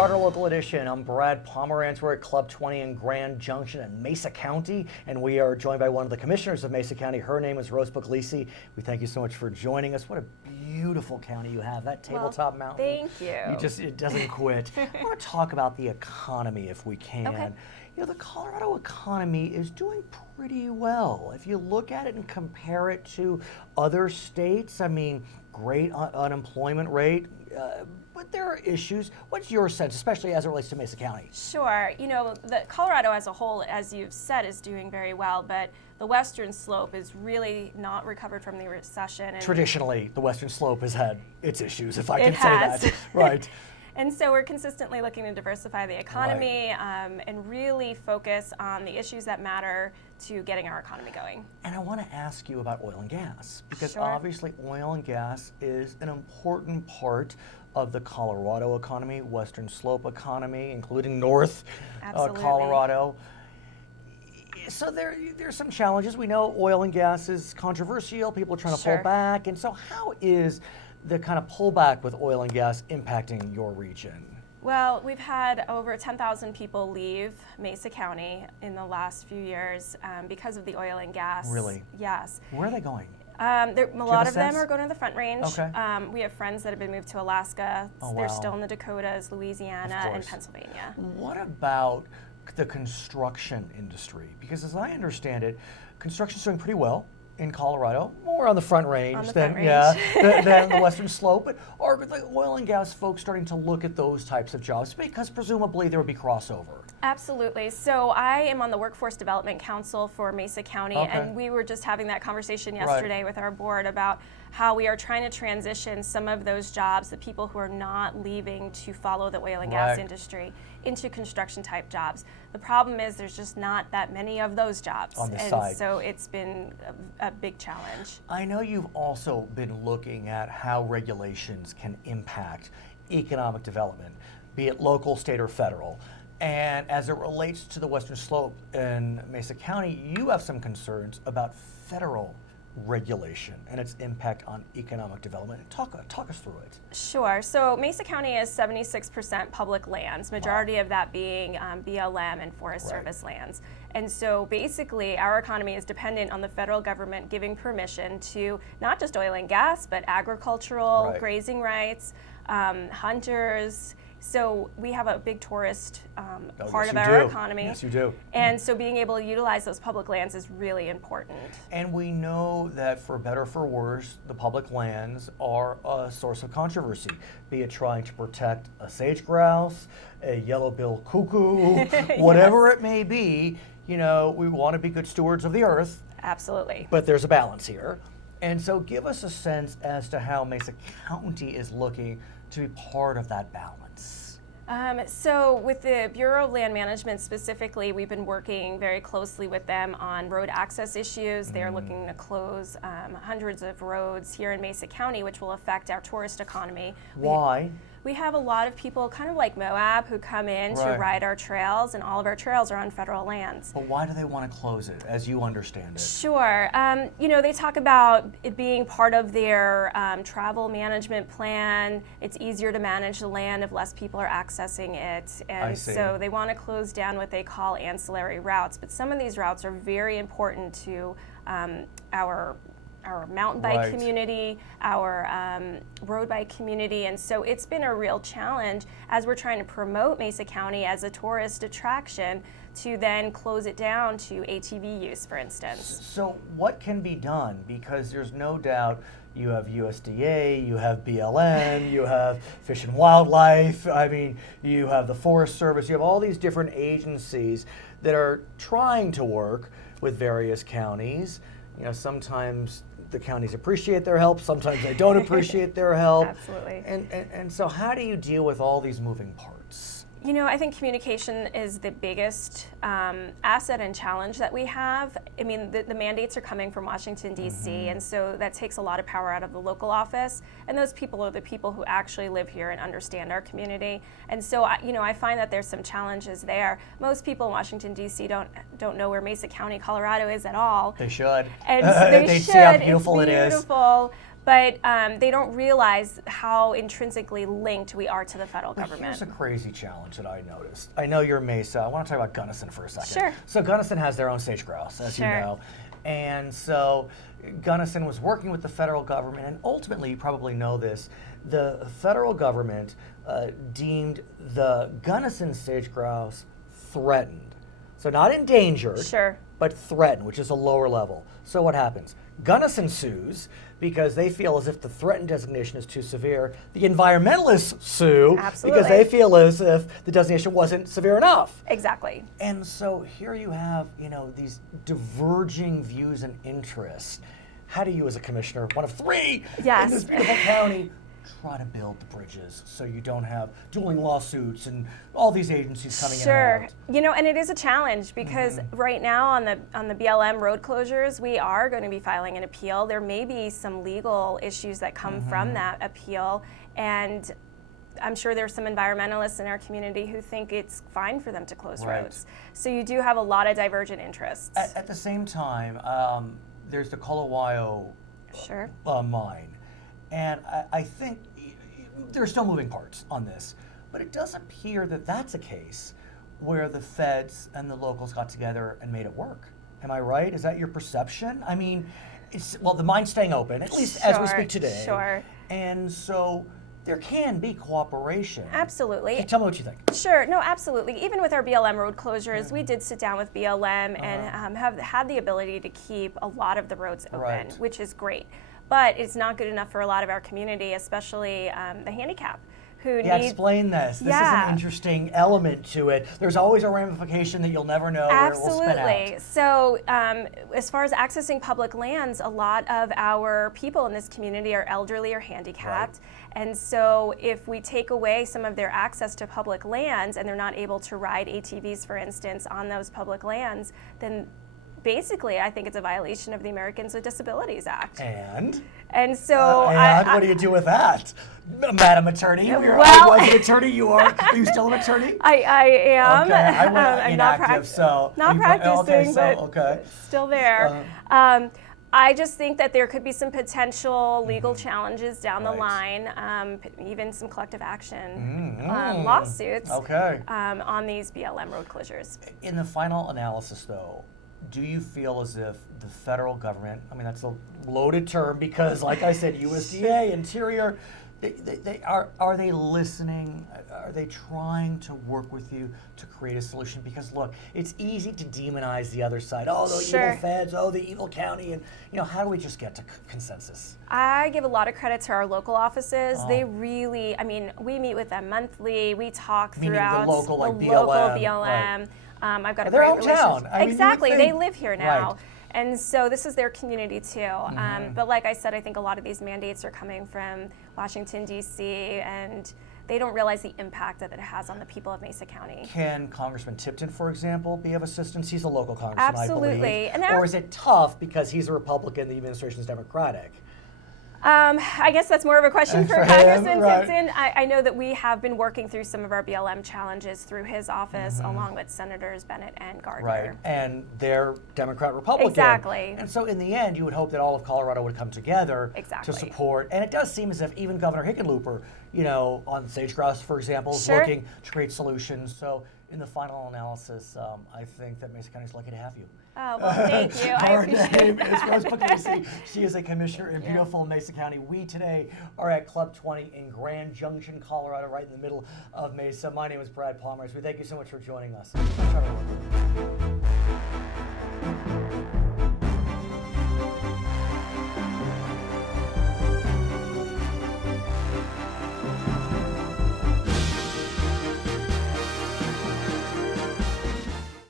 Charter Local Edition. I'm Brad Pomerantz. We're at Club 20 in Grand Junction in Mesa County, and we are joined by one of the commissioners of Mesa County. Her name is Rose Pugliese. We thank you so much for joining us. What a beautiful county you have. That tabletop mountain. Thank you. It doesn't quit. I want to talk about the economy if we can. Okay. You know, the Colorado economy is doing pretty well. If you look at it and compare it to other states, I mean, great unemployment rate, but there are issues. What's your sense, especially as it relates to Mesa County? Sure. You know, the Colorado as a whole, as you've said, is doing very well, but the western slope is really not recovered from the recession. And traditionally, the western slope has had its issues, if I can has. say that. Right. And so we're consistently looking to diversify the economy, and really focus on the issues that matter to getting our economy going. And I want to ask you about oil and gas, because Sure. obviously oil and gas is an important part of the Colorado economy, western slope economy, including North Colorado. So there's some challenges. We know oil and gas is controversial. People are trying to Sure. pull back. And so how is the kind of pullback with oil and gas impacting your region? Well, we've had over 10,000 people leave Mesa County in the last few years because of the oil and gas. Really? Yes. Where are they going? A lot of them sense? are going to the Front Range. Okay. We have friends that have been moved to Alaska. Oh, They're wow. still in the Dakotas, Louisiana, Of and course. Pennsylvania. What about the construction industry? Because as I understand it, construction's doing pretty well in Colorado, more on the Front Range On the than Front Range. than the Western Slope. But are the oil and gas folks starting to look at those types of jobs? Because presumably there would be crossover. Absolutely. So I am on the Workforce Development Council for Mesa County, Okay. and we were just having that conversation yesterday with our board about how we are trying to transition some of those jobs, the people who are not leaving to follow the oil and gas industry, into construction type jobs. The problem is there's just not that many of those jobs. On this and side. so it's been a big challenge. I know you've also been looking at how regulations can impact economic development, be it local, state, or federal. And as it relates to the Western Slope in Mesa County, you have some concerns about federal regulation and its impact on economic development. Talk us through it. Sure. So Mesa County is 76% public lands, majority of that being BLM and Forest Service lands. And so basically our economy is dependent on the federal government giving permission to not just oil and gas, but agricultural, grazing rights, hunters. So we have a big tourist part of our economy. Yes, you do. And so being able to utilize those public lands is really important. And we know that for better or for worse, the public lands are a source of controversy, be it trying to protect a sage grouse, a yellow-billed cuckoo, whatever it may be. You know, we want to be good stewards of the earth. Absolutely. But there's a balance here. And so give us a sense as to how Mesa County is looking to be part of that balance. So with the Bureau of Land Management specifically, we've been working very closely with them on road access issues. They're looking to close hundreds of roads here in Mesa County, which will affect our tourist economy. Why? We have a lot of people, kind of like Moab, who come in to ride our trails, and all of our trails are on federal lands. But why do they want to close it, as you understand it? Sure. You know, they talk about it being part of their travel management plan. It's easier to manage the land if less people are accessing it. And so they want to close down what they call ancillary routes. But some of these routes are very important to our mountain bike community, our road bike community, and so it's been a real challenge as we're trying to promote Mesa County as a tourist attraction to then close it down to ATV use, for instance. So what can be done? Because there's no doubt you have USDA, you have BLM, you have Fish and Wildlife, I mean, you have the Forest Service, you have all these different agencies that are trying to work with various counties. You know, sometimes the counties appreciate their help, sometimes they don't appreciate their help. Absolutely. And so how do you deal with all these moving parts? You know, I think communication is the biggest asset and challenge that we have. I mean, the mandates are coming from Washington, D.C., and so that takes a lot of power out of the local office. And those people are the people who actually live here and understand our community. And so, you know, I find that there's some challenges there. Most people in Washington, D.C. don't know where Mesa County, Colorado is at all. They should. And so they should. See how beautiful it's it is. Beautiful. but they don't realize how intrinsically linked we are to the federal government. Here's a crazy challenge that I noticed. I know you're Mesa. I want to talk about Gunnison for a second. Sure. So Gunnison has their own sage grouse, as you know. And so Gunnison was working with the federal government, and ultimately, you probably know this, the federal government deemed the Gunnison sage grouse threatened. So not endangered, but threatened, which is a lower level. So what happens? Gunnison sues because they feel as if the threatened designation is too severe. The environmentalists sue because they feel as if the designation wasn't severe enough. Exactly. And so here you have, these diverging views and interests. How do you, as a commissioner, one of 3 in this beautiful county, try to build the bridges so you don't have dueling lawsuits and all these agencies coming in and out? And it is a challenge because right now on the BLM road closures, we are going to be filing an appeal. There may be some legal issues that come from that appeal, and I'm sure there's some environmentalists in our community who think it's fine for them to close roads. So you do have a lot of divergent interests. At the same time, there's the Kolowayo mine. And I think there are still moving parts on this, but it does appear that that's a case where the feds and the locals got together and made it work. Am I right? Is that your perception? I mean, the mine's staying open, at least as we speak today. And so there can be cooperation. Absolutely. Tell me what you think. Sure. No, absolutely. Even with our BLM road closures, we did sit down with BLM and have had the ability to keep a lot of the roads open, which is great. But it's not good enough for a lot of our community, especially the handicap, who need... explain this. This is an interesting element to it. There's always a ramification that you'll never know where it will spin out. Absolutely. So as far as accessing public lands, a lot of our people in this community are elderly or handicapped. And so if we take away some of their access to public lands and they're not able to ride ATVs, for instance, on those public lands, then basically, I think it's a violation of the Americans with Disabilities Act. And so, what do you do with that, Madam Attorney? You're an attorney. Are you still an attorney? I am. Okay, I'm not practicing, but still there. I just think that there could be some potential legal challenges down the line, even some collective action lawsuits on these BLM road closures. In the final analysis, though, do you feel as if the federal government, I mean, that's a loaded term because, like I said, USDA, Interior, are they listening? Are they trying to work with you to create a solution? Because, look, it's easy to demonize the other side. Oh, the evil feds, the evil county. And, how do we just get to consensus? I give a lot of credit to our local offices. They really, we meet with them monthly. We talk throughout the local BLM. I've got a great relationship. Exactly, they live here now. And so this is their community too. But like I said, I think a lot of these mandates are coming from Washington, D.C., and they don't realize the impact that it has on the people of Mesa County. Can Congressman Tipton, for example, be of assistance? He's a local congressman, Absolutely. I believe. Or is it tough because he's a Republican, the administration is Democratic? I guess that's more of a question for Congressman Tipton. I know that we have been working through some of our BLM challenges through his office, along with Senators Bennett and Gardner. Right, and they're Democrat-Republican. Exactly. And so in the end, you would hope that all of Colorado would come together to support. And it does seem as if even Governor Hickenlooper, on sage grouse, for example, is looking to create solutions. So in the final analysis, I think that Mesa County is lucky to have you. Oh, well, thank you. I appreciate Her name is Rose Pugliese. She is a commissioner in beautiful Mesa County. We today are at Club 20 in Grand Junction, Colorado, right in the middle of Mesa. My name is Brad Palmer. We thank you so much for joining us.